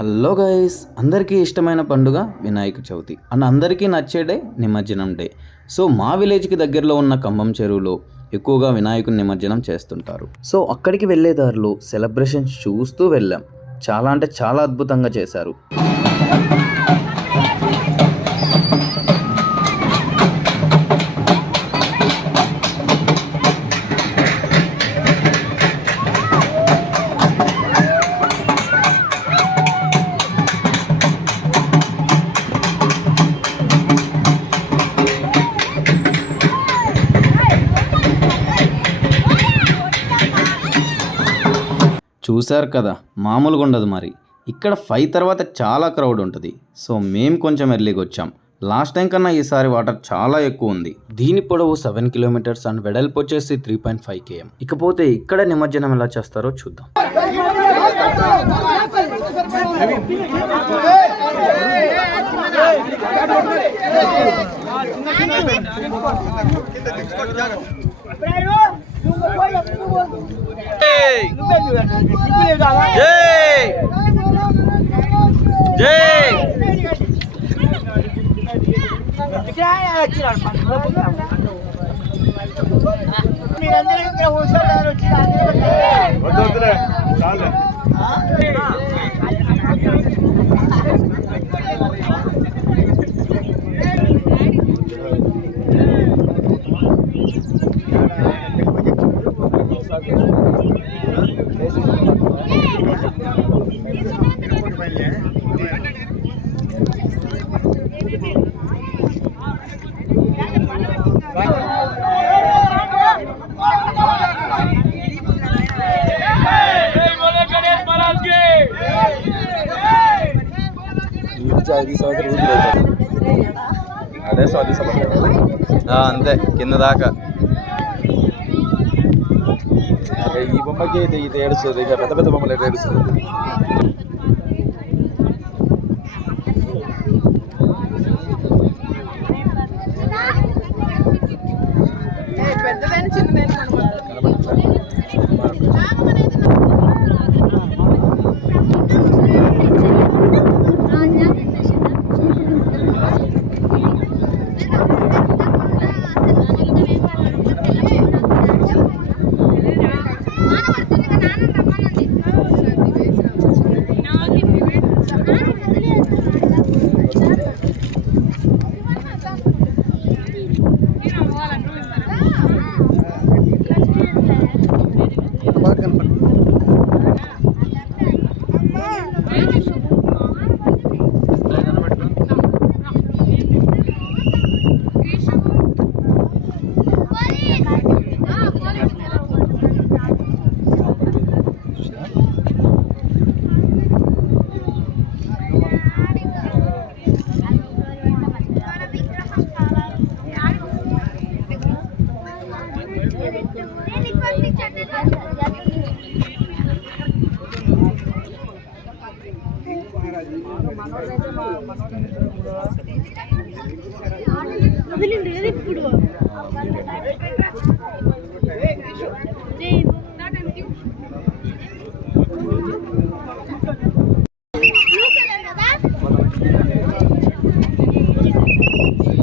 Hello guys అందరికీ ఇష్టమైన పండుగ వినాయక చవితి. అండ్ అందరికీ నచ్చే డే నిమజ్జనం డే. సో మా విలేజ్కి దగ్గరలో ఉన్న కంబం చెరువులో ఎక్కువగా వినాయకుని నిమజ్జనం చేస్తుంటారు. సో అక్కడికి వెళ్ళే దారిలో సెలబ్రేషన్స్ చూస్తూ వెళ్ళాం. చాలా అంటే చాలా అద్భుతంగా చేశారు. చూశారు కదా మామూలుగా ఉండదు మరి. ఇక్కడ ఫైవ్ తర్వాత చాలా క్రౌడ్ ఉంటుంది. సో మేము కొంచెం ఎర్లీగా వచ్చాం. లాస్ట్ టైం కన్నా ఈసారి వాటర్ చాలా ఎక్కువ ఉంది. దీని పొడవు సెవెన్ కిలోమీటర్స్ అండ్ వెడల్పు వచ్చేసి త్రీ పాయింట్ ఫైవ్ కేఎం. ఇకపోతే ఇక్కడ నిమజ్జనం ఎలా చేస్తారో చూద్దాం. మీరందరూ ఇక్కడ కూర్చోన్నారు వచ్చి వద్దొద్దులే చాలే అదే సారీ అంతే. కింద దాకా. ఈ బొమ్మకి ఇది ఇది ఏడుస్తుంది. ఇక పెద్ద పెద్ద బొమ్మలు ఎట్లా ఏడుస్తుంది. Bakın. వదిలిండు కదా ఇప్పుడు Thank you.